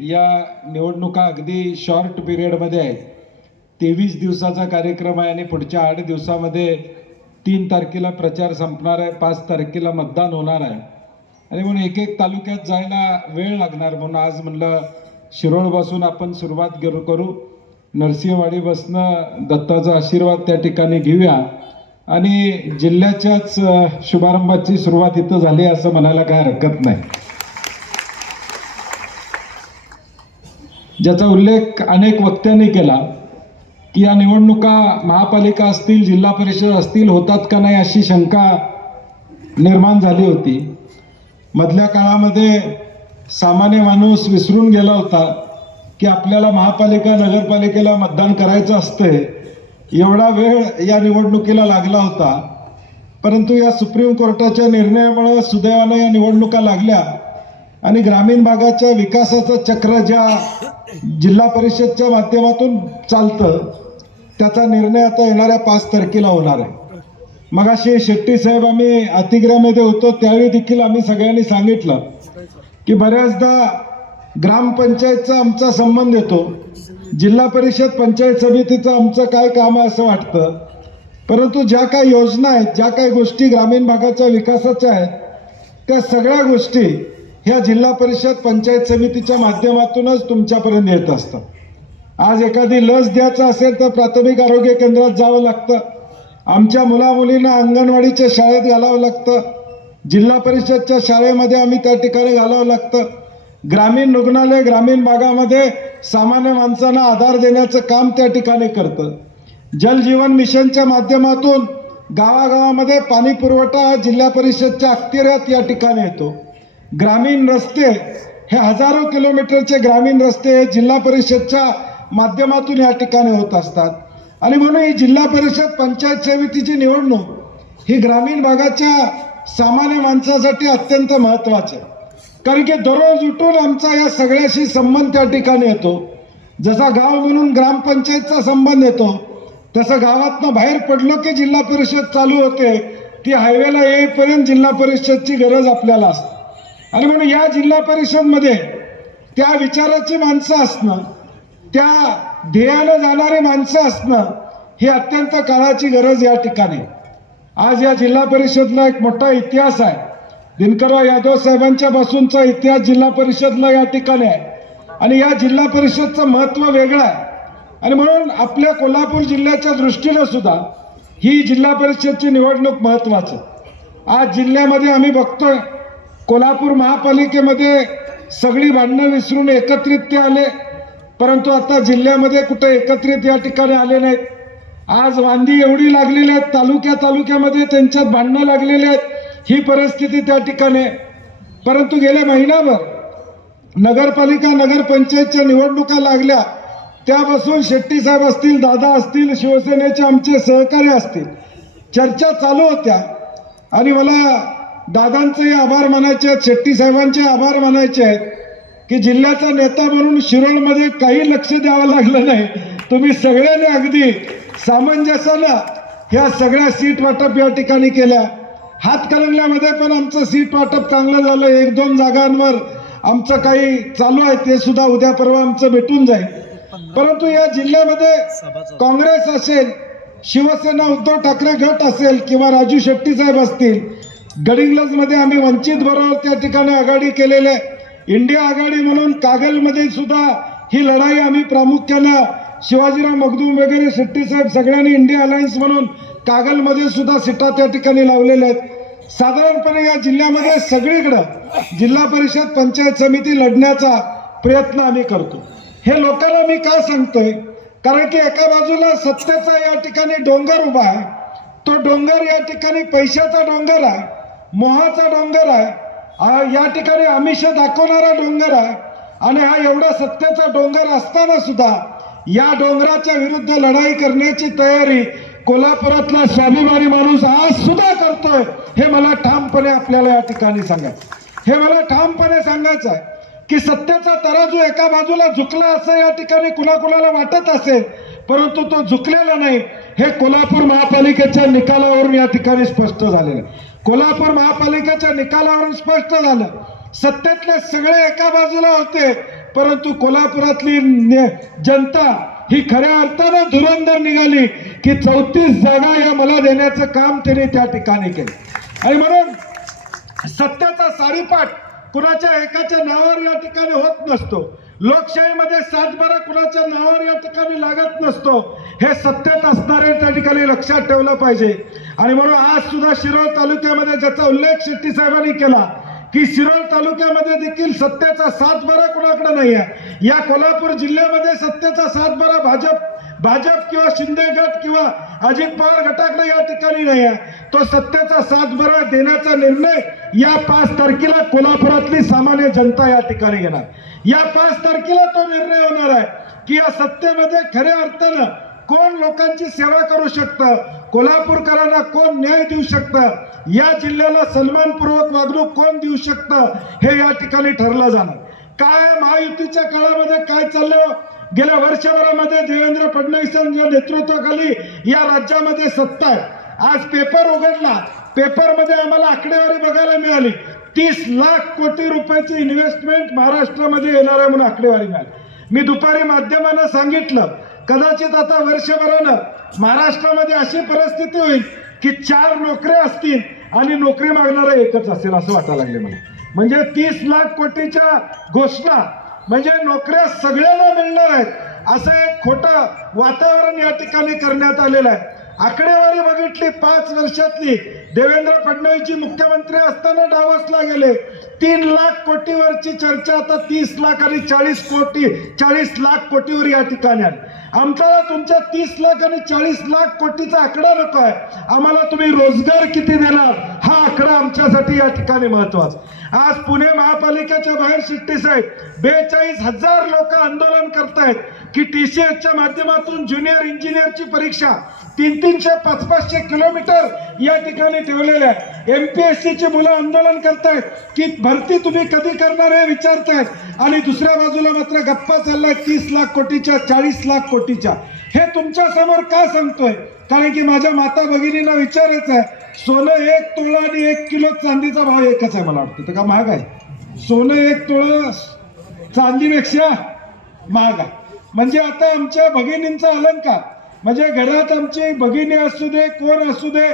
या निवडणुका अगदी शॉर्ट पिरियडमध्ये आहेत. 23 दिवसाचा कार्यक्रम आहे आणि पुढच्या 8 दिवसामध्ये 3 तारखेला प्रचार संपणार आहे, 5 तारखेला मतदान होणार आहे आणि म्हणून एक एक तालुक्यात जायला वेळ लागणार. म्हणून आज म्हणलं शिरोळपासून आपण सुरुवात करू, नरसिंहवाडी बसनं दत्ताचा आशीर्वाद त्या ठिकाणी घेऊया आणि जिल्ह्याच्याच शुभारंभाची सुरुवात इथं झाली असं म्हणायला काय हरकत नाही, ज्याचा उल्लेख अनेक वक्त्यांनी केला की या निवडणुका महापालिका असतील, जिल्हा परिषद असतील, होतात का नाही अशी शंका निर्माण झाली होती. मधल्या काळामध्ये सामान्य माणूस विसरून गेला होता की आपल्याला महापालिका नगरपालिकेला मतदान करायचं असते. एवढा वेळ या निवडणुकीला लागला होता, परंतु या सुप्रीम कोर्टाच्या निर्णयामुळे सुदैवानं या निवडणुका लागल्या आणि ग्रामीण भागाच्या विकासाचं चक्र ज्या जिल्हा परिषदच्या माध्यमातून चालतं त्याचा निर्णय आता येणाऱ्या 5 तारखेला होणार आहे. मगाशी शेट्टी साहेब आम्ही अतिग्रहामध्ये होतो त्यावेळी देखील आम्ही सगळ्यांनी सांगितलं की बऱ्याचदा ग्रामपंचायतचा आमचा संबंध येतो, जिल्हा परिषद पंचायत समितीचं आमचं काय काम आहे असं वाटतं, परंतु ज्या काही योजना आहेत, ज्या काही गोष्टी ग्रामीण भागाच्या विकासाच्या आहेत त्या सगळ्या गोष्टी ह्या जिल्हा परिषद पंचायत समितीच्या माध्यमातूनच तुमच्यापर्यंत येत असतात. आज एखादी लस द्यायचं असेल तर प्राथमिक आरोग्य केंद्रात जावं लागतं, आमच्या मुलामुलींना अंगणवाडीच्या शाळेत घालावं लागतं, जिल्हा परिषदच्या शाळेमध्ये आम्ही त्या ठिकाणी घालावं लागतं. ग्रामीण रुग्णालय ग्रामीण भागामध्ये सामान्य माणसांना आधार देण्याचं काम त्या ठिकाणी करतं. जल जीवन मिशनच्या माध्यमातून गावागावामध्ये पाणी पुरवठा जिल्हा परिषदच्या अखत्यारीत या ठिकाणी येतो. ग्रामीण रस्ते हे हजारो किलोमीटरचे ग्रामीण रस्ते जिल्हा परिषदच्या माध्यमातून या ठिकाणी होत असतात आणि म्हणून ही जिल्हा परिषद पंचायत समितीची निवडणूक ही ग्रामीण भागाच्या सामान्य माणसासाठी अत्यंत महत्त्वाची आहे. कारण की दररोज उठून आमचा या सगळ्याशी संबंध त्या ठिकाणी येतो. जसा गाव म्हणून ग्रामपंचायतचा संबंध येतो तसं गावातनं बाहेर पडलो की जिल्हा परिषद चालू होते, ती हायवेला येईपर्यंत जिल्हा परिषदची गरज आपल्याला असते आणि म्हणून या जिल्हा परिषदमध्ये त्या विचाराची माणसं असणं, त्या ध्येयानं जाणारी माणसं असणं ही अत्यंत काळाची गरज या ठिकाणी. आज या जिल्हा परिषदला एक मोठा इतिहास आहे. दिनकरराव यादव साहेबांच्या पासूनचा इतिहास जिल्हा परिषदला या ठिकाणी आहे आणि या जिल्हा परिषदचं महत्त्व वेगळं आहे आणि म्हणून आपल्या कोल्हापूर जिल्ह्याच्या दृष्टीनं सुद्धा ही जिल्हा परिषदची निवडणूक महत्त्वाची. आज जिल्ह्यामध्ये आम्ही बघतोय कोल्हापूर महापालिकेमध्ये सगळी भांडणं विसरून एकत्रित ते आले, परंतु आता जिल्ह्यामध्ये कुठे एकत्रित या ठिकाणी आले नाहीत. आज वांदी एवढी लागलेली आहेत, तालुक्यामध्ये त्यांच्यात भांडणं लागलेली आहेत, ही परिस्थिती त्या ठिकाणी. परंतु गेल्या महिनाभर नगरपालिका नगरपंचायतच्या निवडणुका लागल्या त्यापासून शेट्टी साहेब असतील, दादा असतील, शिवसेनेचे आमचे सहकारी असतील, चर्चा चालू होत्या आणि मला दादांचे आभार मानायचे आहेत, शेट्टी साहेबांचे आभार मानायचे आहेत की जिल्ह्याचा नेता म्हणून शिरोळमध्ये काही लक्ष द्यावं लागलं नाही. तुम्ही सगळ्यांनी अगदी सामंजस्यानं ह्या सगळ्या सीट वाटप या ठिकाणी केल्या. हातकणंगल्यामध्ये पण आमचं सीट वाटप चांगलं झालं. 1-2 जागांवर आमचं काही चालू आहे, ते सुद्धा उद्या परवा आमचं भेटून जाईल. परंतु या जिल्ह्यामध्ये काँग्रेस असेल, शिवसेना उद्धव ठाकरे गट असेल किंवा राजू शेट्टी साहेब असतील, गडिंग्लजमध्ये आम्ही वंचित बरोबर त्या ठिकाणी आघाडी केलेले, इंडिया आघाडी म्हणून कागलमध्ये सुद्धा ही लढाई आम्ही प्रामुख्यानं शिवाजीराव मगदूम वगैरे शेट्टी साहेब सगळ्यांनी इंडिया अलायन्स म्हणून कागलमध्ये सुद्धा सीटा त्या ठिकाणी लावलेल्या आहेत. साधारणपणे या जिल्ह्यामध्ये सगळीकडं जिल्हा परिषद पंचायत समिती लढण्याचा प्रयत्न आम्ही करतो. हे लोकांना मी का सांगतोय, कारण की एका बाजूला सत्तेचा या ठिकाणी डोंगर उभा आहे, तो डोंगर या ठिकाणी पैशाचा डोंगर आहे, मोहाचा डोंगर आहे, या ठिकाणी आमिष दाखवणारा डोंगर आहे आणि हा एवढा सत्तेचा डोंगर असताना सुद्धा या डोंगराच्या विरुद्ध लढाई करण्याची तयारी कोल्हापुरातला स्वाभिमानी माणूस आज सुद्धा करतोय. हे मला ठामपणे आपल्याला या ठिकाणी सांगायचं, हे मला ठामपणे सांगायचं आहे की सत्तेचा तराजू एका बाजूला झुकला असं या ठिकाणी कुणाकुणाला वाटत असेल, परंतु तो झुकलेला नाही. हे कोल्हापूर महापालिकेच्या निकालावरून या ठिकाणी स्पष्ट झालेलं आहे. कोल्हापूर महापालिकेच्या निकालावरून स्पष्ट झालं सत्तेतले सगळे एका बाजूला होते, परंतु कोल्हापुरातली जनता ही खऱ्या अर्थानं धुरंधर निघाली की 34 जागा या मला देण्याचं काम त्यांनी त्या ठिकाणी केलं। आणि म्हणून सत्याचा सारीपाट कुणाच्या एकाच्या नावावर या ठिकाणी होत नसतो, लोकशाहीमध्ये 7-12 कुणाच्या नावावर या ठिकाणी लागत नसतो, हे सत्तेत असणारे त्या ठिकाणी लक्षात ठेवलं पाहिजे। आणि म्हणून आज सुद्धा शिरोळ तालुक्यामध्ये ज्याचा उल्लेख शेट्टी साहेबांनी केला की शिरोळ तालुक्यामध्ये देखील सत्तेचा 7-12 कुणाकडे नाही आहे। या कोल्हापूर जिल्ह्यामध्ये सत्तेचा 7-12 भाजप किंवा शिंदे गट किंवा अजित पवार गटाकडे या ठिकाणी नाही आहे। तो सत्तेचा 7-12 देण्याचा निर्णय या 5 तारखेला कोल्हापुरातली सामान्य जनता या ठिकाणी घेणार। या 5 तारखेला तो निर्णय होणार आहे की या सत्तेमध्ये खऱ्या अर्थानं कोण लोकांची सेवा करू शकतं, कोल्हापूरकरांना कोण न्याय देऊ शकतं, या जिल्ह्याला सन्मानपूर्वक वागणूक कोण देऊ शकतं, हे या ठिकाणी ठरलं जाणार। काय महायुतीच्या काळामध्ये काय चाललं, गेल्या वर्षभरामध्ये देवेंद्र फडणवीसांच्या नेतृत्वाखाली या राज्यामध्ये सत्ता आहे। आज पेपर उघडला, पेपरमध्ये आम्हाला आकडेवारी बघायला मिळाली, 30 लाख कोटी रुपयाची इन्व्हेस्टमेंट महाराष्ट्रामध्ये येणार आहे म्हणून आकडेवारी मिळाली। मी दुपारी माध्यमांना सांगितलं कदाचित आता वर्षभरानं महाराष्ट्रामध्ये अशी परिस्थिती होईल की 4 नोकऱ्या असतील आणि नोकरी मागणारा एकच असेल असं वाटायला लागले मला। म्हणजे 30 लाख कोटीच्या घोषणा म्हणजे नोकऱ्या सगळ्यांना मिळणार आहेत असं एक खोटं वातावरण या ठिकाणी करण्यात आलेलं आहे। आकडेवारी बघितली 5 वर्षातली, देवेंद्र फडणवीसजी मुख्यमंत्री असताना डावसला गेले 3 लाख कोटीवरची चर्चा आता 30 लाख आणि 40 लाख कोटीवर या ठिकाणी आली। आमच्याला तुमच्या 30 लाख आणि 40 लाख कोटीचा आकडा नको आहे, आम्हाला तुम्ही रोजगार किती देणार हा आकडा आमच्यासाठी या ठिकाणी महत्वाचा। आज पुणे महापालिकेच्या बाहेर शेट्टी साहेब 42,000 लोक आंदोलन करतायत की TCSच्या माध्यमातून ज्युनियर इंजिनियरची परीक्षा 300-500 किलोमीटर या ठिकाणी ठेवलेल्या आहे। MPSCची मुलं आंदोलन करतायत की भरती तुम्ही कधी करणार हे विचारतायत आणि दुसऱ्या बाजूला मात्र गप्पा चाललाय 30 लाख कोटीच्या 40 लाख कोटीच्या। हे तुमच्या समोर का सांगतोय, कारण की माझ्या माता भगिनींना विचारायचं आहे, सोनं 1 तोळा आणि 1 किलो चांदीचा भाव एकच आहे मला वाटतं, तर का महाग आहे? सोनं 1 तोळा चांदीपेक्षा महाग आहे। म्हणजे आता आमच्या भगिनींचा अलंकार म्हणजे घरात आमची भगिनी असू दे, कोण असू दे,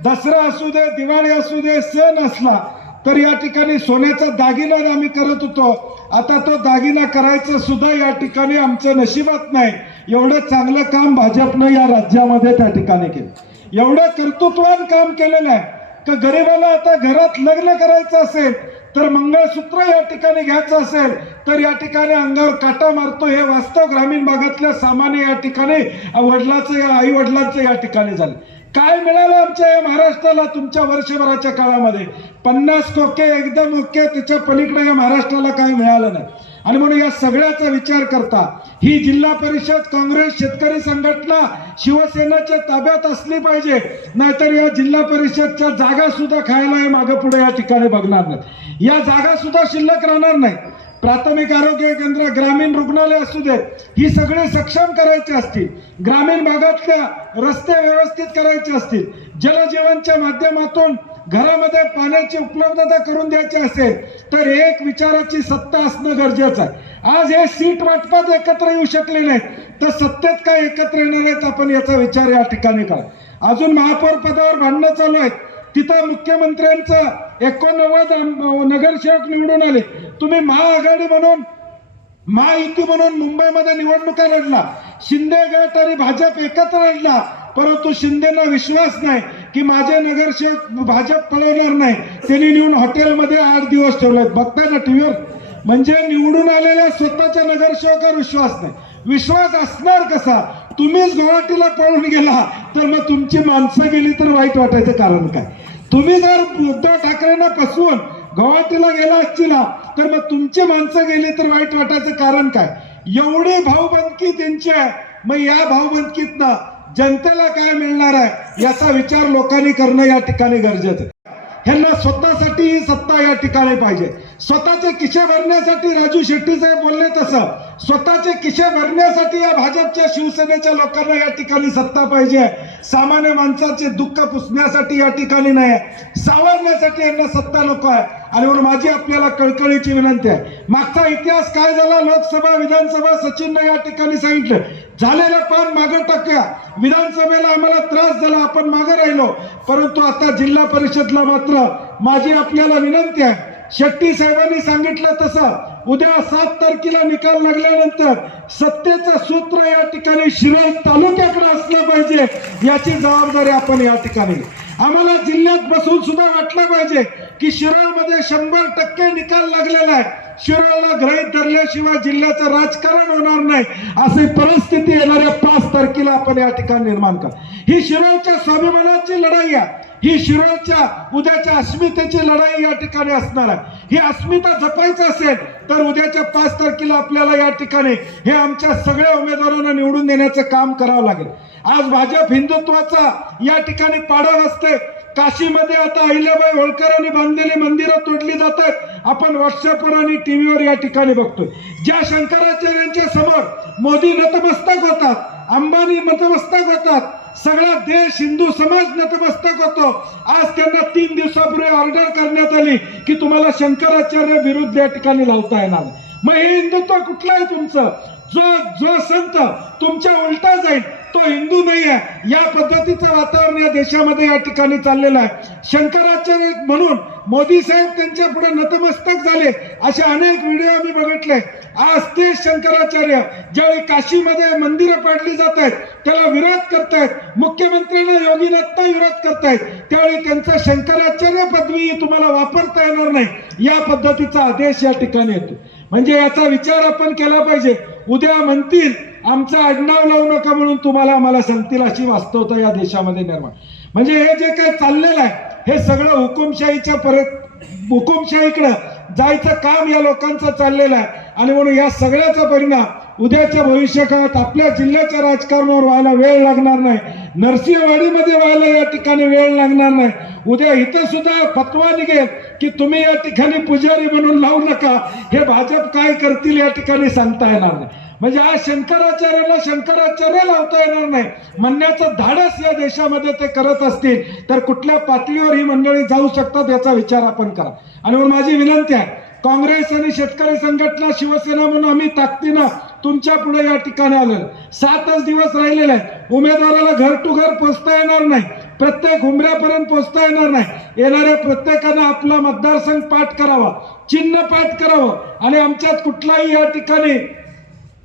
दसरा असू दे, दिवाळी असू दे, सण असला तर या ठिकाणी सोन्याचा दागिना आम्ही करत होतो, आता तो दागिना करायचं सुद्धा या ठिकाणी आमच्या नशिबात नाही। एवढं चांगलं काम भाजपनं या राज्यामध्ये त्या ठिकाणी केलं, एवढं कर्तृत्वान काम केलेलं आहे तर गरिबाला आता घरात लग्न करायचं असेल तर मंगळसूत्र या ठिकाणी घ्यायचं असेल तर या ठिकाणी अंगावर काटा मारतो। हे वास्तव ग्रामीण भागातल्या सामान्य या ठिकाणी वडिलांचं आई वडिलांचं या ठिकाणी झालं। काय मिळालं आमच्या या महाराष्ट्राला तुमच्या वर्षभराच्या काळामध्ये? 50 खोके एकदम ओके, त्याच्या पलीकडे या महाराष्ट्राला काय मिळालं नाही। आणि म्हणून या सगळ्याचा विचार करता ही जिल्हा परिषद काँग्रेस शेतकरी संघटना शिवसेनेच्या ताब्यात असली पाहिजे, नाहीतर या जिल्हा परिषदच्या जागा सुद्धा खायला हे मागे पुढे या ठिकाणी बघणार नाही, या जागा सुद्धा शिल्लक राहणार नाही। प्राथमिक आरोग्य केंद्र, ग्रामीण रुग्णालय असू देत, ही सगळे सक्षम करायची असतील, ग्रामीण भागातल्या रस्ते व्यवस्थित करायचे असतील, जलजीवनच्या माध्यमातून घरामध्ये पाण्याची उपलब्धता करून द्यायची असेल तर एक विचाराची सत्ता असणं गरजेचं आहे। आज हे सीट वाटपात एकत्र येऊ शकले नाहीत तर सत्तेत काय एकत्र येणार आहेत आपण याचा विचार या ठिकाणी करा। अजून महापौर पदावर भांडणं चालू आहेत, तिथं मुख्यमंत्र्यांचं 89 नगरसेवक निवडून आले, तुम्ही महाआघाडी म्हणून महायुती म्हणून मुंबईमध्ये निवडणुका लढला, शिंदे गट आणि भाजप एकत्र लढला, परंतु शिंदेना विश्वास नाही की माझे नगरसेवक भाजप पळवणार नाही, त्यांनी नेऊन हॉटेलमध्ये 8 दिवस ठेवलेत, बघताय ना टीव्हीवर। म्हणजे निवडून आलेल्या स्वतःच्या नगरसेवकावर विश्वास नाही, विश्वास असणार कसा? तुम्हीच गुवाहाटीला पळून गेला तर मग तुमची माणसं गेली तर वाईट वाटायचं कारण काय? तुम्ही जर उद्धव ठाकरेंना फसवून गुवाहाटीला गेला असतील तर मग तुमची माणसं गेली तर वाईट वाटायचं कारण काय? एवढी भाऊबंदकी त्यांची आहे, मग या भाऊबंदकीतनं जनतेला काय मिळणार आहे याचा विचार लोकांनी करणं या ठिकाणी गरजेचं आहे। ह्यांना स्वतःसाठी ही सत्ता या ठिकाणी पाहिजे, स्वतःचे खिसे भरण्यासाठी राजू शेट्टी साहेब बोलले तसं स्वतःचे खिसे भरण्यासाठी या भाजपच्या शिवसेनेच्या लोकांना या ठिकाणी सत्ता पाहिजे. सामान्य माणसाचे दुःख पुसण्यासाठी या ठिकाणी नाही, सावरण्यासाठी यांना सत्ता नको आहे. आणि म्हणून माझी आपल्याला कळकळीची विनंती आहे, मागचा इतिहास काय झाला, लोकसभा विधानसभा सचिनने या ठिकाणी सांगितलं, झालेलं पान मागे टाकूया. विधानसभेला आम्हाला त्रास झाला, आपण मागे राहिलो, परंतु आता जिल्हा परिषदला मात्र माझी आपल्याला विनंती आहे, शेट्टी साहेबांनी सांगितलं तसं उद्या 7 तारखेला निकाल लागल्यानंतर सत्तेचं सूत्र या ठिकाणी शिरोळ तालुक्याकडे असलं पाहिजे. याची जबाबदारी आपण या ठिकाणी आम्हाला जिल्ह्यात बसून सुद्धा वाटलं पाहिजे की शिरोळमध्ये 100% निकाल लागलेला आहे. शिरोळला गृहीत धरल्याशिवाय जिल्ह्याचं राजकारण होणार नाही, अशी परिस्थिती येणाऱ्या 5 तारखेला आपण या ठिकाणी निर्माण करा. ही शिरोळच्या स्वाभिमानाची लढाई आहे, ही शिरोळच्या उद्याच्या अस्मितेची लढाई या ठिकाणी असणार आहे. ही अस्मिता जपायचं असेल तर उद्याच्या 5 तारखेला आपल्याला या ठिकाणी हे आमच्या सगळ्या उमेदवारांना निवडून देण्याचं काम करावं लागेल. आज भाजप हिंदुत्वाचा या ठिकाणी पाडा असते. काशीमध्ये आता अहिल्याबाई होळकरांनी बांधलेली मंदिरं तोडली जातात, आपण व्हॉट्सअपवर आणि टीव्हीवर या ठिकाणी बघतोय. ज्या शंकराचार्यांच्या समोर मोदी नतमस्तक होतात, अंबानी नतमस्तक होतात, सगळा देश हिंदू समाज नतमस्तक होतो, आज त्यांना 3 दिवसापूर्वी ऑर्डर करण्यात आली की तुम्हाला शंकराचार्य विरुद्ध या ठिकाणी लावता येणार. मग हे हिंदुत्व कुठलं आहे तुमचं? जो संत तुमच्या उलटा जाईल तो हिंदू नाही आहे. या पद्धतीचं वातावरण या देशामध्ये या ठिकाणी चाललेलं आहे. शंकराचार्य म्हणून मोदी साहेब त्यांच्या पुढे नतमस्तक झाले, असे अनेक व्हिडिओ आम्ही बघितले. आज ते शंकराचार्य ज्यावेळी काशीमध्ये मंदिरं पाडली जात आहेत त्याला विरोध करतायत, मुख्यमंत्र्यांना योगीनाथांना विरोध करतायत, त्यावेळी त्यांचा शंकराचार्य पदवी तुम्हाला वापरता येणार नाही, या पद्धतीचा आदेश या ठिकाणी येतो. म्हणजे याचा विचार आपण केला पाहिजे. उद्या म्हणतील आमचं आडनाव लावू नका म्हणून तुम्हाला आम्हाला सांगतील, अशी वास्तवता या देशामध्ये निर्माण. म्हणजे हे जे काही चाललेलं आहे हे सगळं हुकुमशाहीकडे जायचं काम या लोकांचं चाललेलं आहे. आणि म्हणून या सगळ्याचा परिणाम उद्याच्या भविष्यकाळात आपल्या जिल्ह्याच्या राजकारणावर व्हायला वेळ लागणार नाही, नरसिंहवाडीमध्ये व्हायला या ठिकाणी वेळ लागणार नाही. उद्या इथं सुद्धा फतवा निघेल की तुम्ही या ठिकाणी पुजारी म्हणून लावू नका, हे भाजप काय करतील या ठिकाणी सांगता येणार नाही. म्हणजे आज शंकराचार्याला शंकराचार्य लावता येणार नाही म्हणण्याचं धाडस या देशामध्ये ते करत असतील तर कुठल्या पातळीवर ही मंडळी जाऊ शकतात याचा विचार आपण करा. आणि म्हणून माझी विनंती आहे, काँग्रेस आणि शेतकरी संघटना, शिवसेना म्हणून आम्ही ताकदीनं तुमच्या पुढे या ठिकाणी आलेलो. 7च दिवस राहिलेले आहेत. उमेदवाराला घर टू घर पोहोचता येणार नाही, प्रत्येक उंबऱ्यापर्यंत पोहोचता येणार नाही. येणाऱ्या प्रत्येकानं आपला मतदारसंघ पाठ करावा, चिन्ह पाठ करावं आणि आमच्यात कुठलाही या ठिकाणी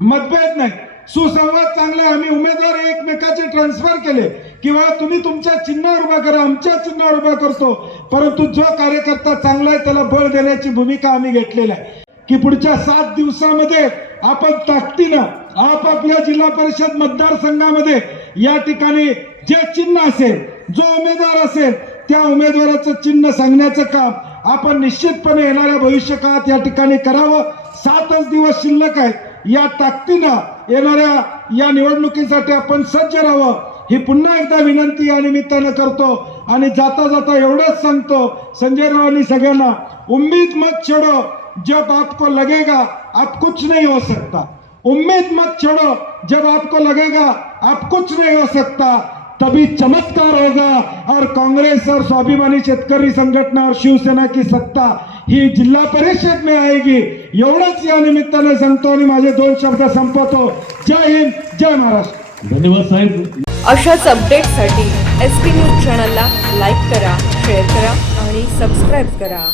मतभेद नाही, सुसंवाद चांगला. आम्ही उमेदवार एकमेकाचे ट्रान्सफर केले किंवा तुम्ही तुमच्या चिन्हावर उभा करा, आमच्या चिन्हावर उभा करतो, परंतु जो कार्यकर्ता चांगला आहे त्याला बळ देण्याची भूमिका आम्ही घेतलेली आहे की पुढच्या 7 दिवसामध्ये आपण ताकदीनं आपापल्या जिल्हा परिषद मतदारसंघामध्ये या ठिकाणी जे चिन्ह असेल, जो उमेदवार असेल त्या उमेदवाराचं चिन्ह सांगण्याचं काम आपण निश्चितपणे येणाऱ्या भविष्यकाळात या ठिकाणी करावं. 7च दिवस शिल्लक आहेत. या ताकदीनं येणाऱ्या या निवडणुकीसाठी आपण सज्ज राहावं, ही पुन्हा एकदा विनंती या निमित्तानं करतो. आणि जाता जाता एवढंच सांगतो संजय रावांनी सगळ्यांना, उम्मीद मत छोड़ो, जब आपको लगेगा आप कुछ नहीं हो सकता. उम्मीद मत छोड़ो, जब आपको लगेगा आप कुछ नहीं हो सकता, तभी चमत्कार होगा और कांग्रेस और स्वाभिमानी शेतकरी संघटना और शिवसेना की सत्ता ही जिल्हा परिषद में आएगी. एवढंच या निमित्ताने सांगतो आणि माझे 2 शब्द संपवतो. जय हिंद, जय महाराष्ट्र. धन्यवाद साहेब. अशाच अपडेटसाठी SP न्यूज चॅनलला लाईक करा, शेअर करा आणि सबस्क्राईब करा.